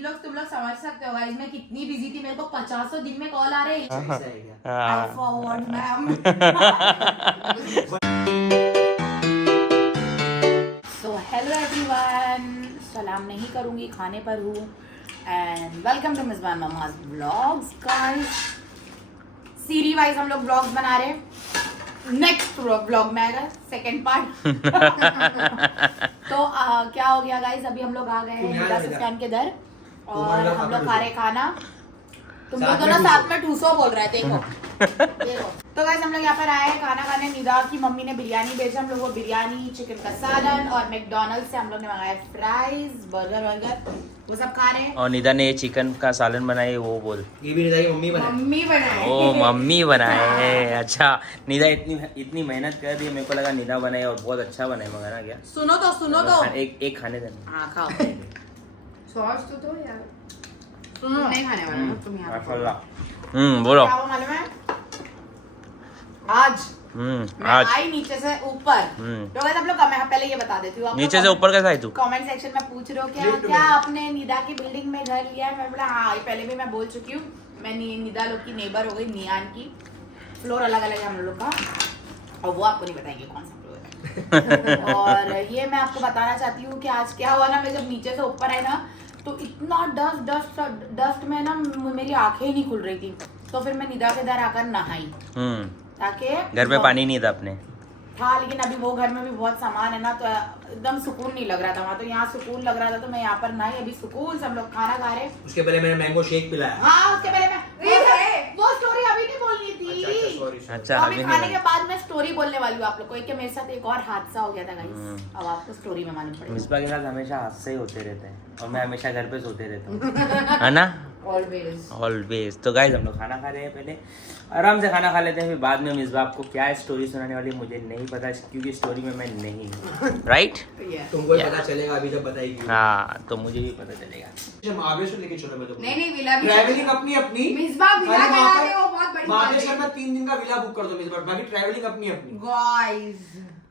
लोग तुम लोग समझ सकते हो गाइस, मैं कितनी बिजी थी, मेरे को 50 दिन में कॉल आ रहे हैं। Forward ma'am. So hello everyone, सलाम नहीं करूंगी, खाने पर हूँ। And welcome to Mizban mamma's vlogs guys. Series wise हम लोग व्लॉग्स बना रहे हैं। नेक्स्ट व्लॉग में आएगा सेकंड पार्ट। तो क्या हो गया गाइस, अभी हम लोग आ गए हैं निदा सुफियान के घर और हम लोग खा रहे खाना। तुम लोग दोनों साथ में ठूसो बोल रहे थे, देखो। तो गाइस हम लोग यहाँ पर आए हैं खाना खाने। निदा की मम्मी ने बिरयानी भेजा, हम लोग वो बिरयानी, चिकन का सालन और मैकडॉनल्ड्स से हम लोग ने मंगाया फ्राइज, बर्गर वो सब खा रहे हैं। और निदा ने चिकन का सालन बनाए, वो बोल। ये भी निदा की मम्मी बनाए। ओ मम्मी बनाए। अच्छा, निदा इतनी मेहनत कर रही है, मेरे को लगा निदा बनाए और बहुत अच्छा बनाए, मगर ना क्या। सुनो तो एक खाने देना। हाँ खाओ। सॉस तो यार सुनो, नहीं खाने वाला तुम यहाँ। बोलो। क्या वो मालूम है, आज मैं आई नीचे से ऊपर। तो गाइस आप लोग मैं पहले ये बता देती हूँ, नीचे से ऊपर कैसा है तू? कमेंट सेक्शन में पूछ रहे हो क्या आपने निदा की बिल्डिंग में घर लिया है? मैं बोला हाँ, पहले भी मैं बोल चुकी हूँ। मैं निदा लोग की नेबर हो गई, नियान की। फ्लोर अलग अलग है हम लोग का, और वो आपको नहीं बताएंगे कौन सा फ्लोर है। और ये मैं आपको बताना चाहती हूँ कि आज क्या हुआ ना, मैं जब नीचे से ऊपर आई ना, तो इतना डस्ट में ना मेरी आंखें ही नहीं खुल रही थी। तो फिर मैं निदा के घर आकर नहाई, ताकि घर में पानी नहीं था अपने था, लेकिन अभी वो घर में भी बहुत सामान है ना, तो एकदम सुकून नहीं लग रहा था वहाँ। तो यहाँ सुकून लग रहा था, तो मैं यहाँ पर नहाई। अभी सुकून से हम लोग खाना खा रहे। उसके पहले मैंने मैंगो शेक पिलाया। हाँ, उसके पहले मैं वो स्टोरी अभी नहीं बोलनी थी। अच्छा, तो अभी खाने के बाद मैं स्टोरी बोलने वाली हूँ आप लोग को। एक मेरे साथ एक और हादसा हो गया था गाइस, अब आपको स्टोरी में मालूम पड़ेगा। मिसबा के साथ हमेशा हादसे ही होते रहते हैं, और मैं हमेशा घर पे सोते रहता हूँ, है ना? ऑलवेज। तो गाइस हम लोग खाना खा रहे हैं, पहले आराम से खाना खा लेते हैं, फिर बाद में मिसबा आपको क्या स्टोरी सुनाने वाली मुझे नहीं पता, क्योंकि स्टोरी में मैं नहीं हूँ। राइट? तुमको पता चलेगा अभी जब बताएगी। हाँ, तो मुझे भी पता चलेगा। महाबलेश्वर लेके चलो। मैं तो नहीं विला भी ट्रैवलिंग अपनी अपनी। मिसबा विला करा दे, वो बहुत बड़ी महाबलेश्वर में 3 दिन का विला बुक कर दो मिसबा, बाकी ट्रैवलिंग अपनी अपनी। गाइस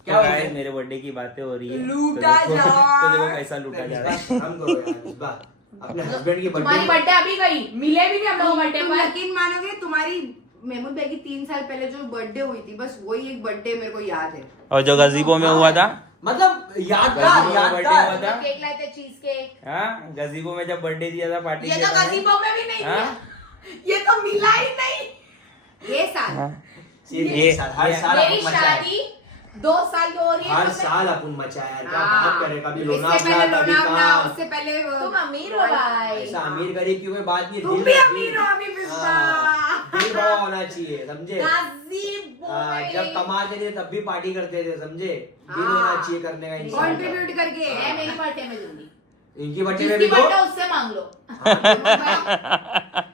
क्या गाइस मेरे बर्थडे की बातें हो रही है, लूटा जा तो देखो कैसा लूटा जा रहा है। हम दो यार मिसबा अपने हस्बैंड की तुम्हारी बर्थडे अभी गई, मिले भी नहीं हम लोग बर्थडे पर। यकीन मानोगे, तुम्हारी महमूद भाई की 3 साल पहले जो बर्थडे हुई थी, बस वही एक बर्थडे मेरे को याद है। और जो गजीबो में हुआ था, मतलब यादगार बर्थडे हुआ था। केक लाए थे, चीज केक। हाँ, गजीबो में जब बर्थडे दिया था, पार्टी ये किया तो था। गजीबो में भी नहीं हाँ? दिया, ये तो मिला ही नहीं। ये साल हर साल मेरी शादी 2 साल की हो रही है। हर साल अपन मचाया यार, क्या बात करें। कभी इससे लोनावला, पहले कभी लोनावला, कहाँ। उससे पहले तुम अमीर हो भाई। ऐसा अमीर गरीब की कोई बात नहीं, तुम दिल भी है, अमीर हो अभी मिसबा। दिल बड़ा होना चाहिए, समझे? गजीबो जब कमाते थे तब भी पार्टी करते थे, समझे? दिल होना चाहिए करने का इंसान का। कंट्रीब्यूट करके। मैं मेरी बर्थडे में दूंगी, इनकी बर्थडे में जिसकी भी दो। बर्थडे उससे मांग लो।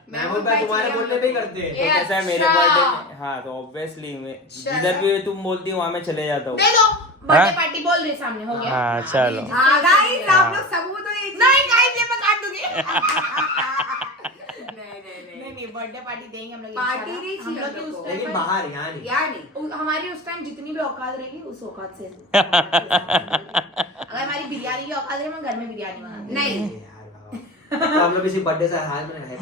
महमूद भाई तुम्हारे बोलने पे ही करते हैं। तो कैसा है मेरे अच्छा। बर्थडे में? हाँ, तो ऑब्वियसली मैं जिधर भी तुम बोलती हो वहाँ मैं चले जाता हूँ। दे दो, बर्थडे पार्टी बोल रही सामने, हो गया। हाँ, चलो। हाँ गाइस, आप लोग सबूत तो ये नहीं गाइस, ये मैं काट दूंगी। नहीं नहीं बर्थडे पार्टी देंगे हम लोग। पार्टी इंशाल्लाह। नहीं हम चाहिए लोग की हम उस लोग को। टाइम लेकिन पर- बाहर यहाँ नहीं। या नहीं, हमारी उस टाइम जितनी भी औकात रहेगी उस औकात से अगर हमारी बिरयानी की औकात रही, मैं घर में बिरयानी बना दूंगी। नहीं तो हम लोग इसी बर्थडे से हाल में है।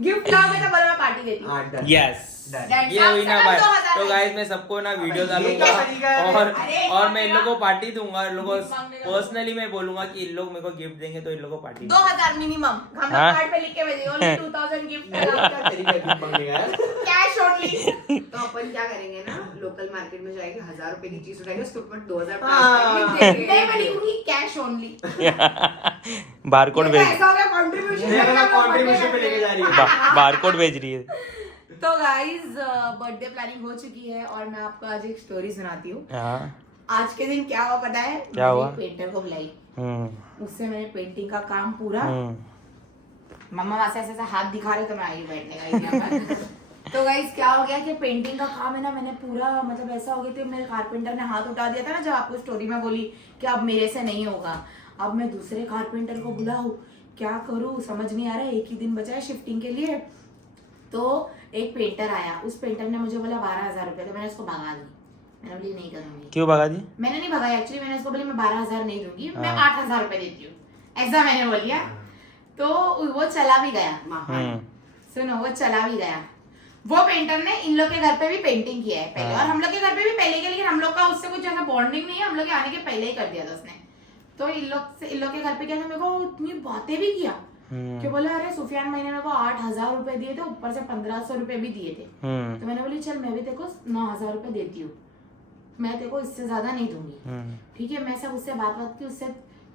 गिफ्ट लाओगे तो बोलो मैं पार्टी देती हूँ। Yes, Done. ये हुई ना बात। 2000 तो गाइस मैं सबको ना वीडियो ये डालूंगा, क्या तरीका है? और मैं इन लोगों को पार्टी दूंगा। इन लोगों गिफ्ट मांगने का। पर्सनली मैं बोलूंगा कि इन लोग मेरे को गिफ्ट देंगे तो इन लोगों को पार्टी 2000 मिनिमम हम लोग हाँ? कार्ड पे लिख के भेजेंगे, only 2000 गिफ्ट क्या तरीका है गिफ्ट मांगने का यार? Cash only. तो अपन क्या करेंगे ना, लोकल मार्केट में जाएंगे, 1000 रुपए की चीज उठाएंगे, उसके ऊपर 2000 हाँ। नहीं मैं लिखूंगी कैश ओनली। बारकोड भेज, ऐसा हो गया कंट्रीब्यूशन। कंट्रीब्यूशन पे लेके जा रही है। बारकोड भेज रही है। तो गाइस बर्थडे प्लानिंग हो चुकी है और मैं आपको आज एक स्टोरी सुनाती हूँ। हाँ, आज के दिन क्या हुआ पता है? क्या हुआ? मैंने पेंटर को बुलाई, हम्म, उससे मैंने पेंटिंग का काम पूरा। मम्मा वैसे ऐसे हाथ दिखा रहे तो मैं आई बैठने का एरिया पर। तो गाइस क्या हो गया कि पेंटिंग का काम है ना, मैंने पूरा मतलब ऐसा हो गया था, मेरे कारपेंटर ने हाथ उठा दिया था ना, जब आपको स्टोरी में बोली कि अब मेरे से नहीं होगा। अब मैं दूसरे कारपेंटर को बुलाऊं, क्या करूं समझ नहीं आ रहा है। एक ही दिन बचा है शिफ्टिंग के लिए। तो एक पेंटर आया, उस पेंटर ने मुझे बोला 12,000 रुपए, तो मैंने उसको भगा दी। मैंने बोली नहीं करूंगी। क्यों भगा दी? मैंने नहीं भगाया एक्चुअली, मैंने उसको बोली मैं 12,000 नहीं दूंगी, मैं 8,000 रुपए देती हूँ, ऐसा मैंने बोल दिया। तो वो चला भी गया। हम्म, सुनो, वो चला भी गया। वो पेंटर ने इन लोग के घर पे भी पेंटिंग किया है पहले, और हम लोग के घर पे भी पहले के, लेकिन हम लोग का उससे कुछ ऐसा बॉन्डिंग नहीं है, हम लोग के आने के पहले ही कर दिया था उसने। तो इन लोग के घर पे क्या था, मेरे को इतनी बातें भी किया कि बोले अरे सुफियान महीने मेरे को 8,000 रुपए दिए थे, ऊपर से 1,500 रुपए भी दिए थे। तो मैंने बोली चल मैं भी तेरे को 9,000 रुपए देती हूँ, मैं तेरे को इससे ज्यादा नहीं दूंगी, ठीक है। मैं सब उससे बात की, उससे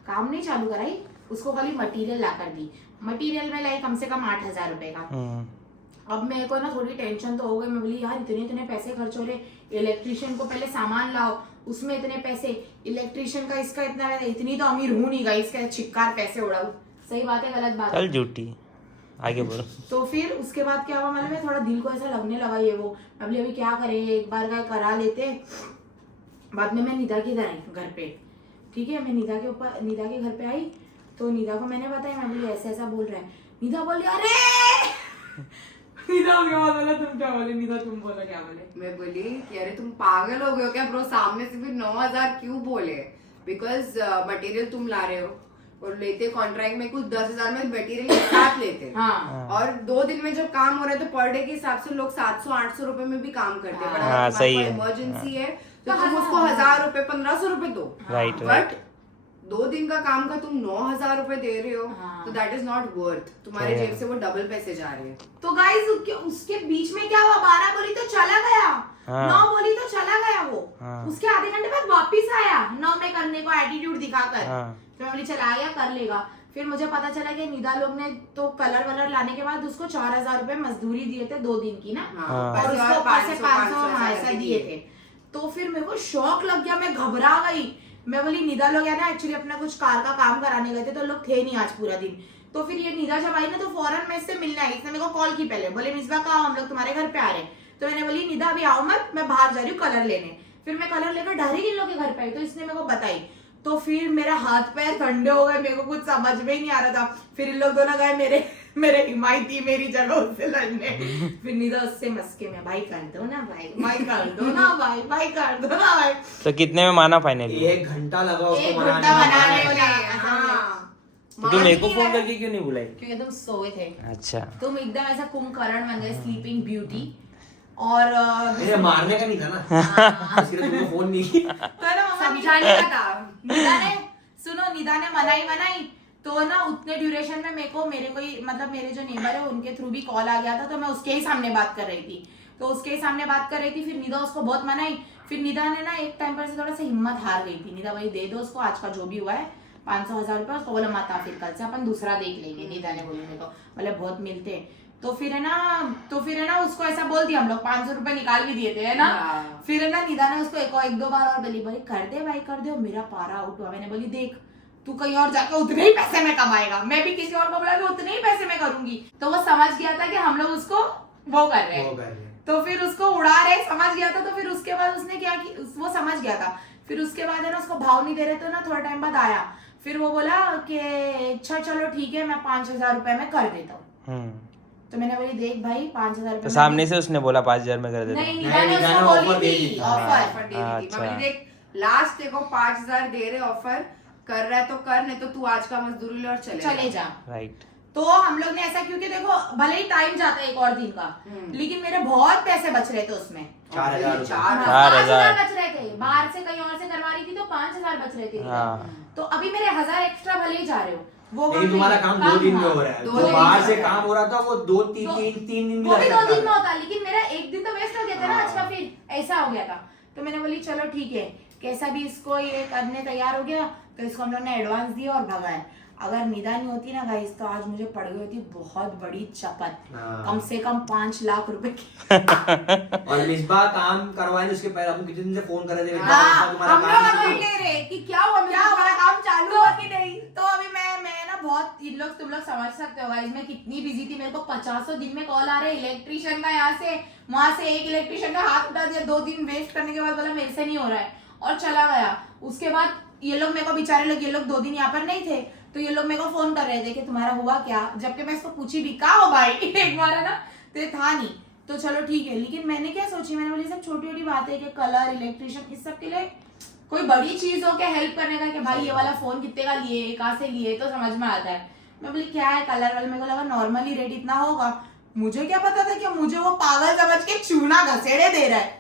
काम नहीं चालू कराई, उसको खाली मटेरियल ला कर दी। मटेरियल में लाई कम से कम 8,000 रुपए का। अब मेरे को ना थोड़ी टेंशन तो हो गई, मैं बोली यार इतने पैसे खर्च हो रहे, इलेक्ट्रिशियन को पहले सामान लाओ, उसमें इतने पैसे, इलेक्ट्रिशियन का इसका इतना, इतनी तो अमीर हूं नहीं गई इसका छिक्कार पैसे उड़ाऊ। सही बात है गलत बात है? चल झूठी, आगे बोलो। तो फिर उसके बाद क्या हुआ, मतलब थोड़ा दिल को ऐसा लगने लगा ये वो, मैं बोली अभी क्या करें, एक बार का करा लेते। बाद में मैं निदा के इधर आई घर पे, ठीक है। मैं निदा के घर पे आई तो निदा को मैंने बताया, मैं बोली ऐसा ऐसा बोल रहा है। निदा बोली अरे निदा क्या बोला, तुम क्या बोले? निदा तुम बोला क्या बोले? मैं बोली कि अरे तुम पागल हो गए हो क्या ब्रो, सामने से भी 9,000 क्यों बोले? बिकॉज मटेरियल तुम ला रहे हो और लेते कॉन्ट्रैक्ट में कुछ 10,000 में मटेरियल एक साथ लेते। हाँ। और 2 दिन में जब काम हो रहा है तो पर डे के हिसाब से लोग 700-800 रुपए में भी काम करते हैं। हाँ, सही है। इमरजेंसी है तो तुम उसको 1,000 रुपए 1,500 रुपए दो। राइट, बट 2 दिन का काम का तुम 9,000 रुपए दे रहे हो, हाँ। तो दैट इज नॉट वर्थ। तुम्हारे जेब से वो डबल पैसे जा रहे हैं। तो गाइस उसके बीच में क्या हुआ, 12 बोली तो चला गया, 9 बोली तो चला गया वो। उसके आधे घंटे बाद वापिस आया 9 में करने को एटीट्यूड दिखाकर। तो मैं बोली चल आया कर लेगा। फिर मुझे पता चला कि निदा लोग ने तो कलर वलर लाने के बाद उसको 4,000 रुपए मजदूरी दिए थे 2 दिन की ना, और उसको 500 ऐसा दिए थे। तो फिर मेरे को शौक लग गया, मैं घबरा गई। मैं बोली निदा लोग है ना एक्चुअली अपना कुछ कार का काम कराने गए थे, तो लोग थे नहीं आज पूरा दिन। तो फिर ये निदा जब आई ना तो फौरन मैं इससे मिलने आई, इसने मेरे को कॉल की पहले, बोले मिसबा कहाँ, हम लोग तुम्हारे घर पे आ रहे हैं। तो मैंने बोली निदा अभी आओ मत, मैं बाहर जा रही हूँ कलर लेने। फिर मैं कलर लेकर डायरेक्ट इन लोग के घर पे आई, तो इसने मेरे को बताई। तो फिर मेरा हाथ पैर ठंडे हो गए, मेरे को कुछ समझ में ही नहीं आ रहा था। फिर इन लोग दोनों गए मेरे हिमायती मेरी जगह उससे लड़ने। फिर निदा उससे मस्के में भाई कर दो ना भाई कर दो ना भाई कर दो ना भाई। तो कितने में माना फाइनली? 1 घंटा लगा उसको 1 घंटा बनाने को लगा। हाँ। तो तुम मेरे को फोन करके क्यों नहीं बुलाई? क्योंकि तुम सोए थे। अच्छा, तुम एकदम ऐसा कुंभकर्ण बन गए, स्लीपिंग ब्यूटी। और मेरे मारने का नहीं था ना, इसलिए तुमको फोन नहीं किया। तो है ना मम्मा समझाने का था। निदा ने मनाई तो ना उतने ड्यूरेशन में मेरे को ही मतलब मेरे जो नेबर है उनके थ्रू भी कॉल आ गया था, तो मैं उसके ही सामने बात कर रही थी। फिर निदा उसको बहुत मनाई। फिर निदा ने ना एक टाइम पर से थोड़ा सा हिम्मत हार गई थी। निदा भाई दे दो उसको, आज का जो भी हुआ है 500-1,000 रुपए। उसको बोला माता फिर कल से अपन दूसरा देख लेंगे। निदा ने बोली मेरे को, बोले बहुत मिलते। तो फिर है ना उसको ऐसा बोल दिया, हम लोग 500 रुपए निकाल भी दिए थे है ना। फिर है ना निदा ने उसको 1-2 बार और बोली भाई कर दे भाई कर दे। मेरा पारा आउट हुआ। मैंने बोली देख तू कहीं और जाकर उतने ही पैसे में कमाएगा, मैं भी किसी और को बोला उतने ही पैसे में करूंगी। तो वो समझ गया था कि हम लोग उसको वो कर रहे हैं, तो फिर उसको उड़ा रहे, समझ गया था। तो फिर उसके बाद उसने क्या कि वो समझ गया था। फिर उसके बाद है ना उसको भाव नहीं दे रहे, तो ना थोड़ा टाइम बाद आया। फिर वो बोला कि अच्छा चलो ठीक है मैं 5,000 रुपए में कर देता हूँ। तो मैंने बोली देख भाई 5,000 रुपए। तो सामने से उसने बोला 5,000 में कर देता। नहीं, निदा ने उसको बोली थी ऑफर दे दी थी। मैं देख लास्ट देखो 5,000 दे रहे ऑफर, कर रहा है तो कर, नहीं तो तू आज का मजदूरी ले और चले जा। राइट। तो हम लोग ने ऐसा, क्योंकि देखो भले ही टाइम जाता है 1 और दिन का, लेकिन मेरे बहुत पैसे बच रहे थे उसमें। 4,000 5,000 बच रहे थे। बाहर से कहीं और से करवा रही थी तो 5,000 बच रहे थे। तो अभी मेरे 1,000 एक्स्ट्रा भले ही जा रहे हो, वो तुम्हारा काम 2 दिन में हो रहा है। जो बाहर से काम हो रहा था वो 2-3 दिन वो भी 2 दिन में होता, लेकिन मेरा 1 दिन तो वेस्ट हो गया था ना आज का। फिर ऐसा हो गया था। तो मैंने बोली चलो ठीक है, कैसा भी इसको ये करने तैयार हो गया। तो इसको हम लोग ने एडवांस दिया और भगाए। अगर निदा नहीं होती ना गाइस तो आज मुझे पड़ गई होती बहुत बड़ी चपत, कम से कम 5 लाख रुपए की। और मिसबा काम करवाने उसके पहले हम कितने दिन से फोन कर रहे थे हम लोग कह रहे कि क्या हुआ हमारा काम चालू हुआ कि नहीं। तो अभी मैं ना बहुत तुम लोग समझ सकते हो गाइस मैं कितनी बिजी थी। मेरे को 50 दिन में कॉल आ रहे इलेक्ट्रिशियन का, यहाँ से वहां से। एक इलेक्ट्रिशियन का हाथ उठा दिया, 2 दिन वेस्ट करने के बाद बोला मेरे से नहीं हो रहा है और चला गया। उसके बाद ये लोग मेरे को बेचारे लोग, ये लोग 2 दिन यहाँ पर नहीं थे, तो ये लोग मेरे को फोन कर रहे थे कि तुम्हारा हुआ क्या, जबकि मैं इसको पूछी भी कहा हो भाई एक बार है ना, तो था नहीं। तो चलो ठीक है, लेकिन मैंने क्या सोची, मैंने बोली सब छोटी छोटी बातें कि कलर इलेक्ट्रिशियन इस सब के लिए कोई बड़ी चीज हो के हेल्प करने का कि भाई ये वाला फोन कितने का लिए, कहाँ से लिए, तो समझ में आता है। मैं बोली क्या है कलर वाले, मेरे को लगा नॉर्मली रेट इतना होगा, मुझे क्या पता था कि मुझे वो पागल समझ के चूना घसेड़े दे रहा है।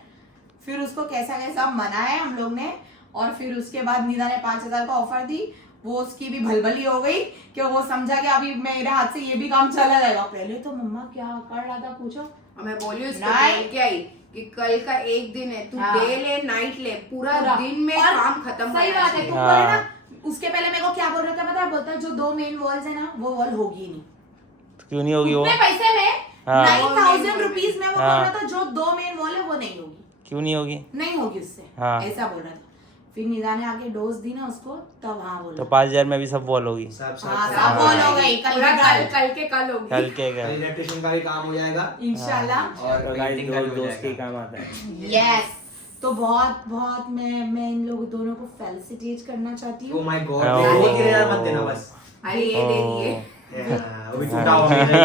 फिर उसको कैसा कैसा मनाया हम लोग ने, और फिर उसके बाद निदा ने 5,000 का ऑफर दी। वो उसकी भी भलभली हो गई कि वो समझा कि अभी मेरे हाथ से ये भी काम चला जाएगा। पहले तो मम्मा क्या कर रहा था पूछो, मैं बोली उसको बोल के आई कि कल का एक दिन है, तू डे ले नाइट ले, पूरा दिन में काम खत्म। सही बात है, तुम बोले ना उसके पहले मेरे को क्या बोल रहा था पता है, बोलता जो 2 मेन वॉल्स है ना वो वॉल होगी नहीं। क्यों नहीं होगी वो? उतने पैसे में 9,000 रुपीज में वो बोल रहा था जो 2 मेन वॉल है वो नहीं होगी। क्यों नहीं होगी? नहीं होगी उससे, ऐसा बोल रहा था। फिर निदा ने आके डोज दी ना उसको, तब हाँ बोला तो 5,000 में भी सब वॉल होगी। सब वॉल हो गई, कल के कल होगी। कल के कल इलेक्ट्रिशियन का भी काम हो जाएगा इंशाल्लाह। और तो पेंटिंग का भी हो दोस्त के जाएगा। काम आता है। यस, तो बहुत बहुत मैं इन लोग दोनों को फेलिसिटेट करना चाहती Oh हूँ। my God, वो किराया मत देना बस। अरे ये दे दिए वो भी टूटा हुआ मेरा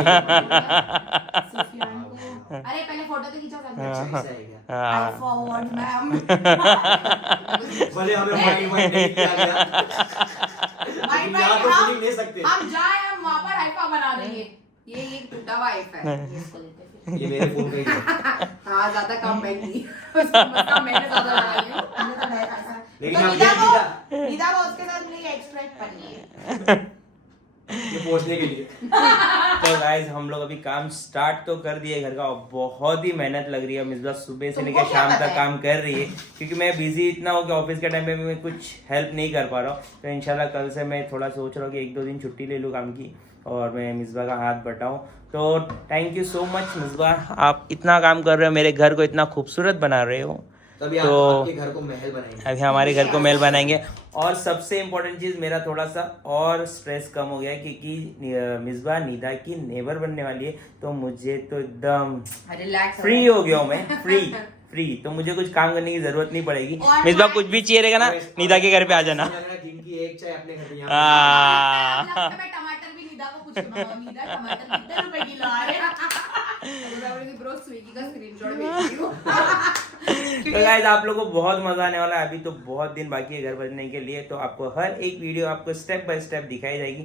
सुफियान को, अरे पहले फोटो तो खींचा सकते हैं। ऐसा है क्या? I forward ma'am. भले हमें मॉडिफाई नहीं किया गया, भाई लेकिन यहाँ तो हम फीलिंग ले सकते हैं। हम जाए, हम वहाँ पर हाइफा बना देंगे। ये टूटा हुआ iPhone है। इसको लेते हैं फिर। ये मेरे फोन का ही है। हाँ ज्यादा काम मैं की उसका मैंने ज्यादा लगाई हूँ। हमने तो नया पैसा। लेकिन तो अब निदा को उसके साथ मेरी एक्सट्रैक्ट करनी है। ये पहुंचने के लिए तो गाइस हम लोग अभी काम स्टार्ट तो कर दिए घर का, और बहुत ही मेहनत लग रही है। मिसबा सुबह से तुमको लेकर क्या शाम पता तक है? काम कर रही है, क्योंकि मैं बिजी इतना हूँ कि ऑफिस के टाइम पे भी मैं कुछ हेल्प नहीं कर पा रहा हूँ। तो इंशाल्लाह कल से मैं थोड़ा सोच रहा हूँ कि 1-2 दिन छुट्टी ले लूँ काम की, और मैं मिसबा का हाथ बटाऊँ। तो thank you so much Misbah, आप इतना काम कर रहे हो, मेरे घर को इतना खूबसूरत बना रहे हो। तभी तो आपके घर को महल बनाएंगे। अभी हमारे घर को महल बनाएंगे। और सबसे इम्पोर्टेंट चीज, मेरा थोड़ा सा और स्ट्रेस कम हो गया है, क्योंकि मिसबा निदा की नेबर बनने वाली है। तो मुझे तो एकदम रिलैक्स फ्री हो गया हूँ मैं, फ्री। तो मुझे कुछ काम करने की जरूरत नहीं पड़ेगी। और मिसबा मैं- कुछ भी चाहिए रहेगा ना, निदा के घर पे आ जाना। दिन की एक चाय अपने घर पे यहाँ हाँ। मैं टमाटर भी निदा को पूछूंगा, निदा टमाटर कितने रुपए किलो आ रहे हैं? ब्रो स्विगी का स्क्रीनशॉट भेज रही हूँ। तो गाइस आप लोगों को बहुत मजा आने वाला है। अभी तो बहुत दिन बाकी है घर बनने के लिए, तो आपको हर एक वीडियो आपको स्टेप बाय स्टेप दिखाई जाएगी।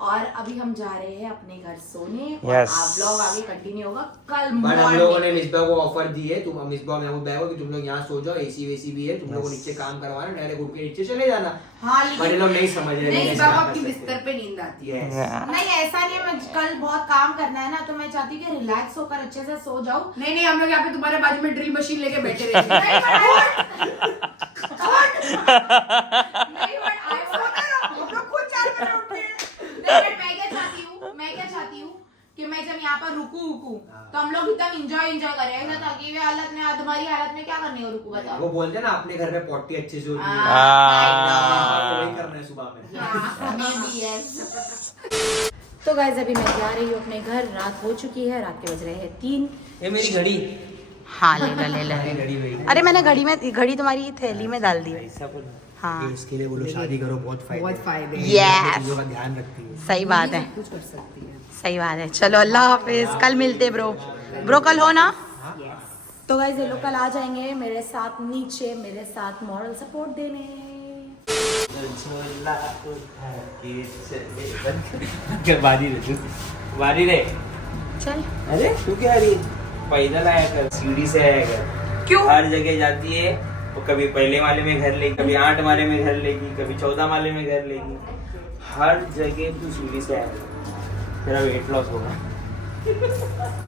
और अभी हम जा रहे हैं अपने घर सोने, और Yes. आप ब्लॉग आगे कंटिन्यू होगा कल बट हम लोगों ने मॉर्निंग। मिसबा को ऑफर दी है, तुम मिसबा में कि तुम लोग यहाँ सो जाओ, एसी वेसी भी है, तुम लोग को नीचे काम करवाना, डायरेक्ट उठ के नीचे चले जाना। हाँ पर ये लेकिन लोग नहीं समझ रहे। नहीं कैसे बाबा आप आपकी कर सकते बिस्तर पे नींद आती है। हैं। नहीं ऐसा नहीं है, मैं कल बहुत काम करना है ना, तो मैं चाहती हूँ कि रिलैक्स होकर अच्छे से सो जाऊँ। नहीं हम लोग यहाँ पे तुम्हारे बाजू में ड्रिल मशीन लेके बैठे रहते हैं। नहीं बट आई खुद 4 बजे उठते हैं। नहीं बट मैं क्या चाहती हूँ कि मैं जब यहाँ पर रुकूं तो हम लोग एकदम इंजॉय करेंगे, ताकि वे हालत में तुम्हारी हालत में क्या करनी है रुकू बताओ। वो बोलते हैं ना अपने घर पे पॉटी अच्छे से होती है, हाँ। वही करना है सुबह में। Maybe yes. तो गाइस अभी मैं जा रही हूँ अपने घर, रात हो चुकी है, रात के बज रहे हैं 3। ये मेरी घड़ी, हाँ ले ला घड़ी वही अरे मैंने घड़ी तुम्हारी थैली में डाल दी। ऐसा बोलो। हाँ इसके लिए बोलो शादी करो, बहुत फायदे हैं। Yes. चीजों का ध्यान रखती है। सही बात है, कुछ कर सकती है। सही बात है। चलो अल्लाह हाफिज, कल मिलते ब्रो कल हो ना। तो गाइस ये लोग कल आ जाएंगे मेरे साथ नीचे, मेरे साथ मॉरल सपोर्ट देने। बारी रे। चल अरे तू क्या रही, पैदल आया कर, सीढ़ी से आया कर। क्यों? हर जगह जाती है, वो कभी पहले माले में घर लेगी, कभी 8 माले में घर लेगी, कभी 14 माले में घर लेगी। हर जगह तू सीढ़ी से आया कर, तेरा वेट लॉस होगा।